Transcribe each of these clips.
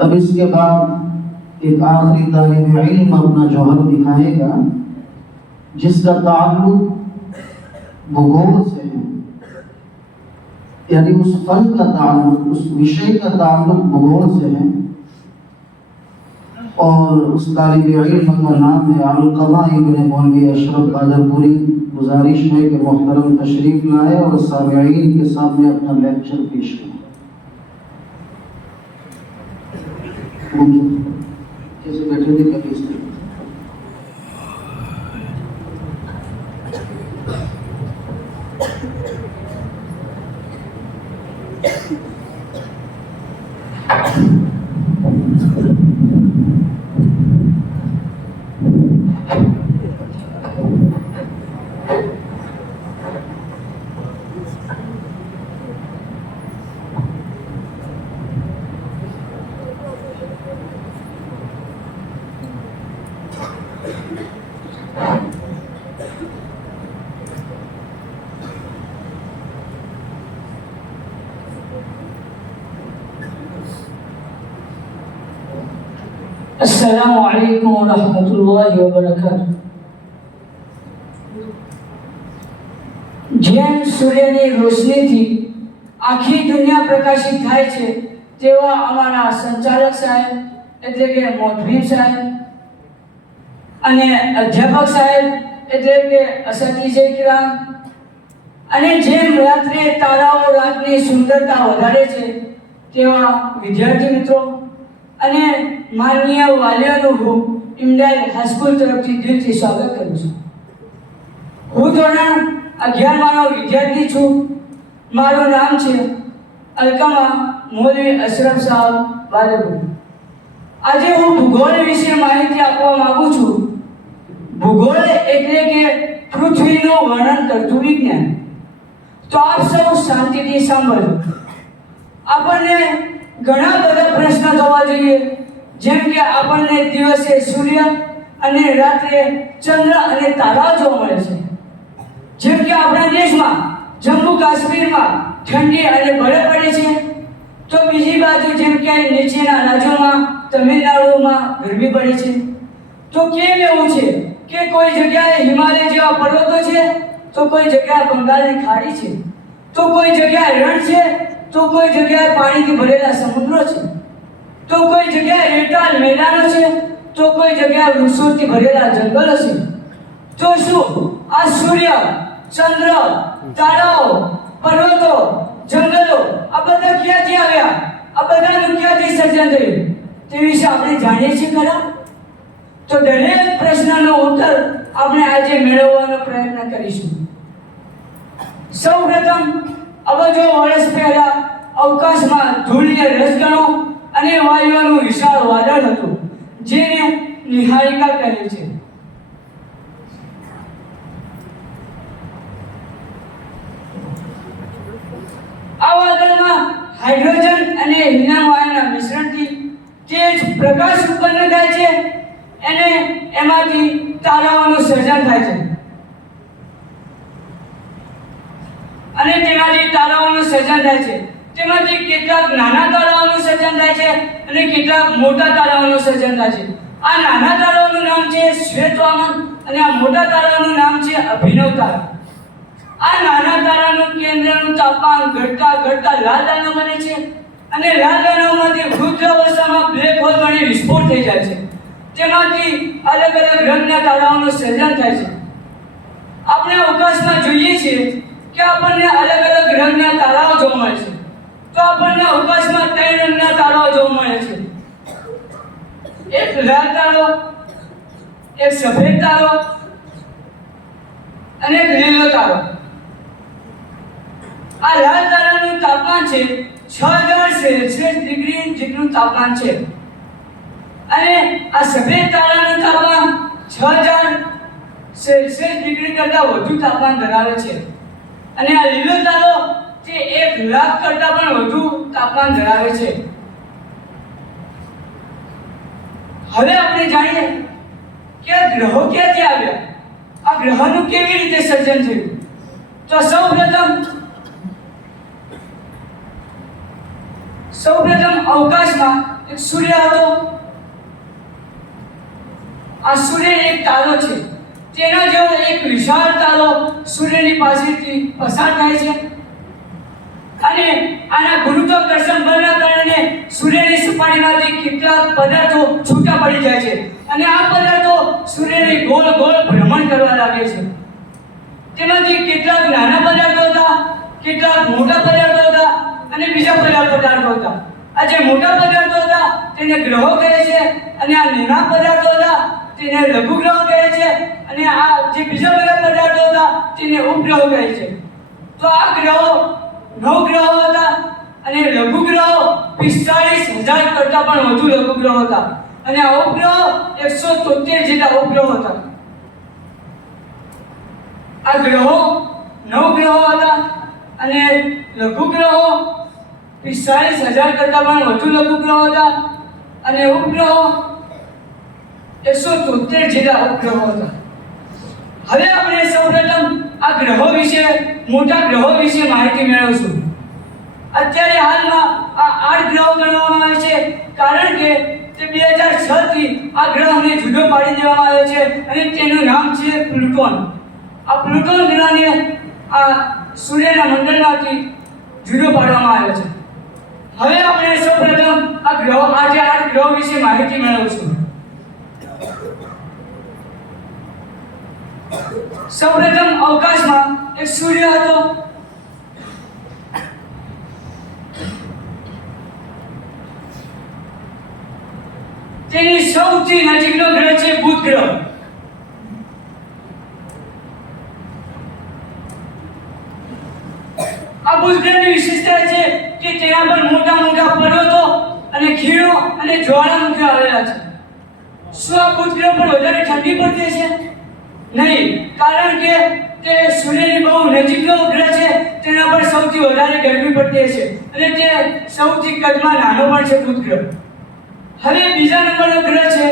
अब इसके बाद एक आखिरी तालिब इल्म अपना जौहर दिखाएगा जिसका ताल्लुक भूगोल से है, यानी उस फन का ताल्लुक, उस विषय का ताल्लुक भूगोल से है। और उस तालिब इल्म का नाम है अलकमा इब्न मौलवी अशरफ बादरपुरी। गुजारिश है कि मोहतरम तशरीफ लाए और सामिईन के सामने अपना लेक्चर पेश करें। जैसे बैठे थे कभी इस तरह। अस्सलामु अलैकुम व रहमतुल्लाहि व बरकातुहू। જેમ સૂર્યની રોશનીથી આખી દુનિયા પ્રકાશિત થાય છે તેવા અમારા સંચાલક સાહેબ એટલે કે મોહદ્દીન સાહેબ અને અધ્યાપક સાહેબ એટલે કે અસતીજે કિરામ અને જેમ રાત્રે તારાઓ રાતની સુંદરતા વધારે છે તેવા વિદ્યાર્થી મિત્રો અને માનનીય વાલીઓનું હું ઇમદાદ હાઈસ્કૂલ તરફથી દિલથી સ્વાગત કરું છું। હું ધોરણ 11નો વિદ્યાર્થી છું। મારું નામ છે અલકમા મૌલવી અશરફ સાહેબ બાદરપુરી। આજે હું ભૂગોળ વિશે માહિતી આપવા માંગુ છું। ભૂગોળ એટલે કે પૃથ્વીનું વર્ણન કરતું વિજ્ઞાન। તો આપ સૌ શાંતિથી સાંભળો। આપણને ઘણા બધા પ્રશ્ન થવા જોઈએ, જેમ કે આપણને દિવસે સૂર્ય અને રાત્રે ચંદ્ર અને તારા જોવા મળે છે। જેમ કે આપણા દેશમાં જમ્મુ કાશ્મીરમાં ઠંડી અને બરફ પડે છે, તો બીજી બાજુ જેમ કે નીચેના રાજ્યોમાં તમિલનાડુમાં ગરમી પડે છે। તો કેમ એવું છે કે કોઈ જગ્યાએ હિમાલય જેવા પર્વતો છે, તો કોઈ જગ્યાએ બંગાળની ખાડી છે, તો કોઈ જગ્યાએ રણ છે, તો કોઈ જગ્યાએ પાણીથી ભરેલા સમુદ્રો છે, તો કોઈ જગ્યાએ રેતાળ મેદાનો છે, તો કોઈ જગ્યાએ વૃક્ષોથી ભરેલા જંગલો છે। તો શું આ સૂર્ય, ચંદ્ર, તારાઓ, પર્વતો, જંગલો આ બધા ક્યાંથી આવ્યા, આ બધાનું ક્યાંથી સર્જન થયું તે વિશે આપણે જાણીએ છીએ ખરા? તો દરેક પ્રશ્નનો ઉત્તર આપણે આજે મેળવવાનો પ્રયત્ન કરીશું। સૌપ્રથમ અબજો વર્ષ પહેલા અવકાશમાં ધૂળીય રસકણો અને વાયુઓનું વિશાળ વાદળ હતું, જેને નિહારિકા કહે છે। આ વાદળમાં હાઇડ્રોજન અને હિલિયમ વાયુના મિશ્રણથી તેજ પ્રકાશ ઉત્પન્ન થાય છે અને એમાંથી તારાઓનું સર્જન થાય છે। અને તેમાંથી તારાઓનું સર્જન થાય છે। તેમાંથી કેટલાક નાના તારાઓનું સર્જન થાય છે અને કેટલાક મોટા તારાઓનું સર્જન થાય છે। આ નાના તારાઓનું નામ છે શ્વેતવામન અને આ મોટા તારાઓનું નામ છે અભિનવ તારા। આ નાના તારાનું કેન્દ્રનું તાપમાન ઘટતા ઘટતા લાલ દાનવ બને છે અને લાલ દાનવમાંથી વૃદ્ધાવસ્થામાં બ્લેક હોલ બની વિસ્ફોટ થઈ જાય છે। તેમાંથી અલગ અલગ રંગના તારાઓનું સર્જન થાય છે। આપણે અવકાશમાં જોઈએ છીએ કે આપણને અલગ અલગ રંગના તારાઓ જોવા મળે છે। તો આપણને અવકાશમાં 3 રંગના તારાઓ જોવા મળે છે, એક લાલ તારો, એક સફેદ તારો અને એક લીલો તારો। આ લાલ તારાનું તાપમાન છે 6000 સેલ્સિયસ ડિગ્રી જેટલું તાપમાન છે અને આ સફેદ તારાનું તાપમાન 6000 સેલ્સિયસ ડિગ્રી કરતાં વધુ તાપમાન ધરાવે છે અને આ લીલો તારો તે 1 લાખ કરતાં પણ વધુ તાપમાન ધરાવે છે। હવે આપણે જાણીએ કે ગ્રહો ક્યાંથી આવ્યા, આ ગ્રહોનું કેવી રીતે સર્જન થયું। તો સૌપ્રથમ સૌપ્રથમ અવકાશમાં એક સૂર્ય હતો. આ સૂર્ય એક તારો છે. તેના જેવો એક વિશાળ તારો સૂર્યની પાસેથી પસાર થાય છે અને આના ગુરુત્વાકર્ષણ બળના કારણે સૂર્યની સપાટીમાંથી કેટલાક પદાર્થો છૂટા પડી જાય છે અને આ પદાર્થો સૂર્યની ગોળ ગોળ ભ્રમણ કરવા લાગે છે. તેમાંથી કેટલાક નાના પદાર્થો હતા, કેટલાક મોટા પદાર્થો હતા અને બીજા પદાર્થો હતા. આ જે મોટા પદાર્થો હતા તેને ગ્રહો કહે છે અને આ નાના પદાર્થો હતા તેને લઘુ ગ્રહો કહે છે અને આ જે બીજા બધા પદાર્થો હતા તેને ઉપગ્રહો કહે છે. તો આ ગ્રહો 9 ગ્રહો હતા અને લઘુ ગ્રહો 45,000 કરતા પણ વધુ લઘુ ગ્રહો હતા અને આ ઉપગ્રહો 173 જેટલા ઉપગ્રહો હતા. આ ગ્રહો 9 ગ્રહો હતા અને લઘુ ગ્રહો 45,000 કરતા પણ વધુ લઘુ ગ્રહો હતા અને ઉપગ્રહો 173 જેટલા ઉપગ્રહો હતા. હવે આપણે સૌપ્રથમ આ ગ્રહો વિશે, મોટા ગ્રહો વિશે માહિતી મેળવશું. અત્યારે હાલમાં આ 8 ગ્રહો ગણવામાં આવે છે કારણ કે તે 2006 થી આ ગ્રહને જુદો પાડી દેવામાં આવ્યો છે અને તેનું નામ છે પ્લુટોન. આ પ્લુટોન ગ્રહને આ સૂર્યના મંડળમાંથી જુદો પાડવામાં આવ્યો છે. હવે આપણે સૌપ્રથમ આ ગ્રહો, આજે 8 ગ્રહો વિશે માહિતી મેળવશું. સૌપ્રથમ અવકાશમાં એક સૂર્ય હતો. તેની સૌથી નજીકનો ગ્રહ છે બુધ ગ્રહ. આ બુધ ગ્રહની વિશેષતા છે કે તેના પર મોટા મોટા પર્વતો અને ખીણો અને જ્વાળામુખી આવેલા છે. શું આ બુધ ગ્રહ પર વધારે ઠંડી પડતી છે? નહીં, કારણ કે તે સૂર્યની બહુ નજીકનો ગ્રહ છે. તેના પર સૌથી વધારે ગરમી પડતી છે અને તે સૌથી કદમાં નાનો પણ છે બુધ ગ્રહ. હવે બીજા નંબરનો ગ્રહ છે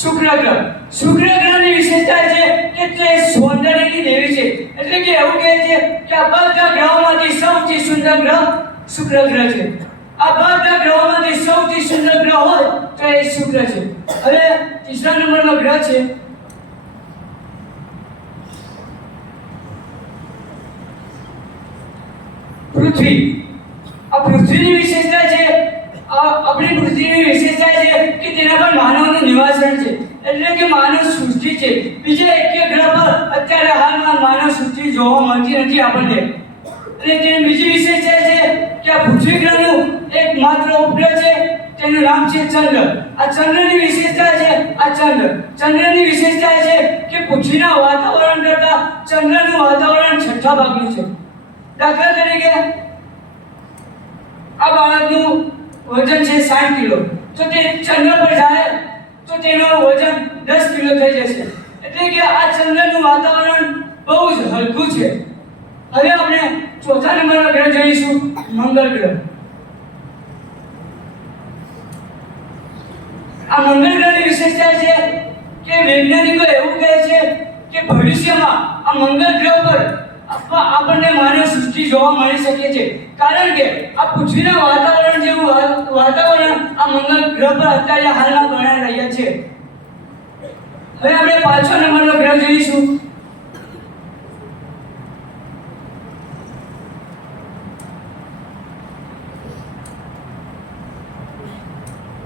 શુક્ર ગ્રહ. શુક્ર ગ્રહની વિશેષતા છે કે તે સૌંદર્યની દેવી છે. એટલે કે એવું કહે છે કે આ બધા ગ્રહોમાંથી સૌથી સુંદર ગ્રહ શુક્ર ગ્રહ છે. આ બધા ગ્રહોમાંથી સૌથી સુંદર ગ્રહ હોય તો એ શુક્ર છે. હવે ત્રીજા નંબરનો ગ્રહ છે પૃથ્વી. આ પૃથ્વીની વિશેષતા છે, આપણી પૃથ્વીની વિશેષતા છે કે તેના પર માનવનું નિવાસસ્થાન છે. એટલે કે માનવ સૃષ્ટિ છે. બીજા એક ગ્રહ પર અત્યારે હાલમાં માનવ સૃષ્ટિ જોવા મળતી નથી આપણને. અને તેની બીજી વિશેષતા છે કે આ પૃથ્વી ગ્રહનું એકમાત્ર ઉપગ્રહ છે, તેનું નામ છે ચંદ્ર. આ ચંદ્રની વિશેષતા છે, ચંદ્રની વિશેષતા છે કે પૃથ્વીના વાતાવરણ કરતાં ચંદ્રનું વાતાવરણ 6 ભાગનું છે. દાખલા તરીકે આ બાળકનું વજન છે 60 કિલો, તો તે ચંદ્ર પર જાય તો તેનું વજન 10 કિલો થઈ જશે. એટલે કે આ ચંદ્રનું વાતાવરણ બહુ જ હલકું છે. હવે આપણે ચોથા નંબરનો ગ્રહ જોઈશું, મંગળ ગ્રહ. આ મંગળ ગ્રહની વિશેષતા છે કે વૈજ્ઞાનિકો એવું કહે છે કે ભવિષ્યમાં આ મંગળ ગ્રહ પર આપણને માનવ સૃષ્ટિ જોવા મળી શકે છે. કારણ કે આ પૃથ્વીના વાતાવરણ જેવું વાતાવરણ આ મંગળ ગ્રહ પર અત્યારે હાલમાં બનાવી રહ્યા છે. હવે આપણે 5મા નંબરનો ગ્રહ જોઈશું,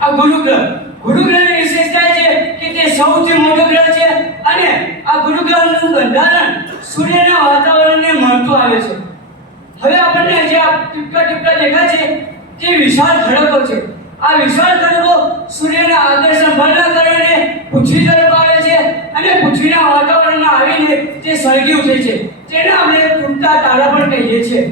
આ ગુરુ ગ્રહ. ગુરુ ગ્રહની વિશેષતા છે કે તે સૌથી મોટો ગ્રહ છે અને આ ગુરુ ગ્રહનું બંધારણ સૂર્યના વાતાવરણને મળતું આવે છે. હવે આપણને જે આ ટીપકા ટીપકા દેખાય છે તે વિશાળ ખડકો છે. આ વિશાળ ખડકો સૂર્યના આકર્ષણ બળના કારણે પૃથ્વી તરફ આવે છે અને પૃથ્વીના વાતાવરણમાં આવીને તે સળગી ઉઠે છે. તેને આપણે તૂટતા તારા પણ કહીએ છીએ.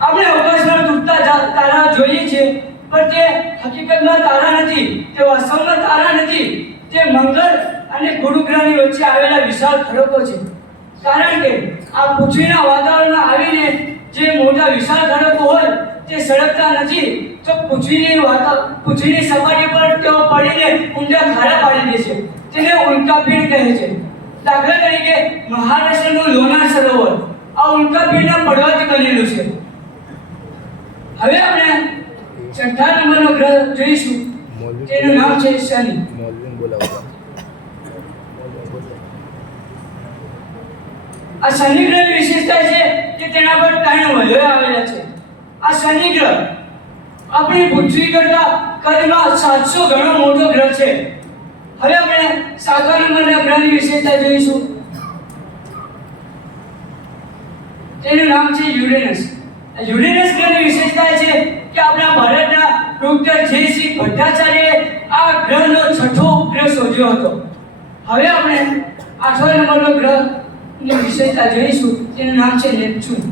આપણે અવકાશમાં તૂટતા તારા જોઈએ છીએ, પણ તે હકીકતમાં તારા નથી, તે વાસ્તવમાં તારા નથી. તે મંગળ અને ગુરુ ગ્રહની વચ્ચે આવેલા વિશાળ ખડકો છે. કારણ કે આ પૃથ્વીના વાતાવરણમાં આવીને જે મોટા વિશાળ ખડકો હોય તે સળગતા નથી, તો પૃથ્વીની સપાટી પર તેઓ પડીને ઊંડા ખાડા પાડી દે છે. તેને ઉલ્કાપિંડ કહે છે. દાખલા તરીકે મહારાષ્ટ્રનું લોનાર સરોવર, આ આ ઉલ્કાપિંડના પડવાથી બનેલું છે. હવે આપણે 6થા નંબરનો ગ્રહ જોઈશું. તેનું નામ છે શનિ. આ શનિ ગ્રહની વિશેષતા છે કે તેના પર 3 વલયો આવેલા છે. આ શનિ ગ્રહ આપણી પૃથ્વી કરતા કદમાં 700 ગણો મોટો ગ્રહ છે. હવે આપણે 7થા નંબરના ગ્રહની વિશેષતા જોઈશું. તેનું નામ છે યુરેનસ. યુરેનસ ગ્રહની વિશેષતા છે કે આપણા ભારતના ડોક્ટર જે.સી. ભટ્ટાચાર્યએ આ ગ્રહનો 6થો ઉપગ્રહ શોધ્યો હતો. હવે આપણે 8થા નંબરનો ગ્રહની વિશેષતા જોઈશું. તેનું નામ છે નેપચ્યુન.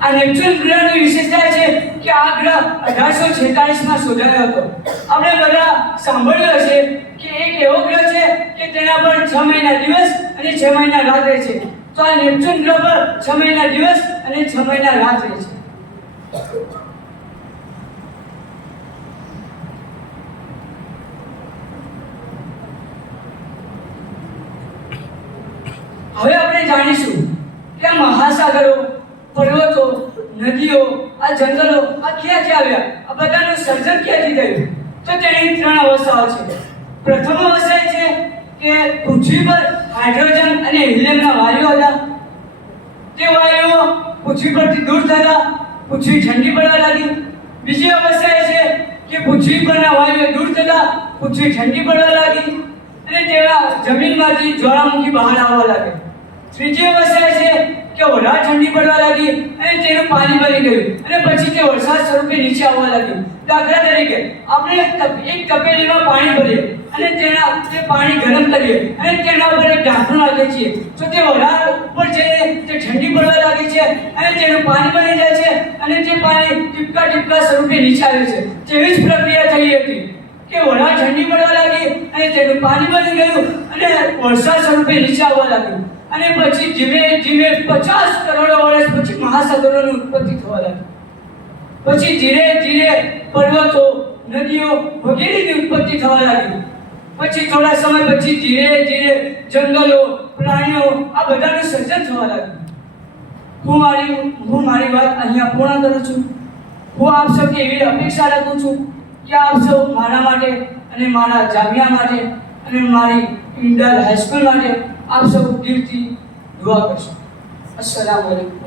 આ નેપચ્યુન ગ્રહની વિશેષતા છે કે આ ગ્રહ 1846 માં શોધાયો હતો. આપણે બધા સાંભળ્યું હશે કે એક એવો ગ્રહ છે કે તેના પર 6 મહિના દિવસ અને 6 મહિના રાત રહે છે. તો આ નેપચ્યુન ગ્રહ પર 6 મહિના દિવસ અને 6 મહિના રાત રહે છે. હવે આપણે જાણીશું કે આ મહાસાગરો, પર્વતો, નદીઓ, આ જંગલો આ ક્યાંથી આવ્યા, આ બધાનું સર્જન ક્યાંથી થયું? તો તેની 3 અવસ્થાઓ છે. પ્રથમ અવસ્થા એ છે કે પૃથ્વી પર હાઇડ્રોજન અને હિલિયમના વાયુઓ હતા. તે વાયુઓ પૃથ્વી પરથી દૂર થતા પૃથ્વી ઠંડી પડવા લાગી. બીજી અવસ્થા એ છે કે પૃથ્વી પરના વાયુઓ દૂર થતા પૃથ્વી ઠંડી પડવા લાગી અને તેના જમીનમાંથી જ્વાળામુખી બહાર આવવા લાગે. ત્રીજી અવસ્થા એ છે કે વરાળ ઠંડી પડવા લાગી અને તેનું પાણી બની ગયું અને પછી તે વરસાદ સ્વરૂપે નીચે આવવા લાગ્યું. દાખલા તરીકે આપણે એક તપેલીમાં પાણી ભરીએ અને તે પાણી ગરમ કરીએ અને તેના ઉપર એક ઢાંકણું રાખીએ છીએ. તો તે વરાળ ઉપર જઈને તે ઠંડી પડવા લાગે છે અને તેનું પાણી બની જાય છે અને તે પાણી ટીપકા ટીપકા સ્વરૂપે નીચે આવે છે. તેવી જ પ્રક્રિયા થઈ હતી કે વરાળ ઠંડી પડવા લાગી અને તેનું પાણી બની ગયું અને વરસાદ સ્વરૂપે નીચે આવવા લાગ્યું. અને પછી ધીમે ધીમે 50 કરોડ વર્ષ પછી મહાસાગરોની ઉત્પત્તિ થવા લાગી. પછી ધીરે ધીરે પર્વતો, નદીઓ વગેરેની ઉત્પત્તિ થવા લાગી. પછી થોડા સમય પછી ધીરે ધીરે જંગલો, પ્રાણીઓ આ બધાનું સર્જન થવા લાગ્યું. હું મારી વાત અહીંયા પૂર્ણ કરું છું. હું આપ સૌની એવી અપેક્ષા રાખું છું કે આપ સૌ મારા માટે અને મારા જામિયા માટે અને મારી ઇન્ડલ હાઈસ્કૂલ માટે આપ સૌ દિલથી દુઆ કરશો. અસ્સલામુ અલૈકુમ.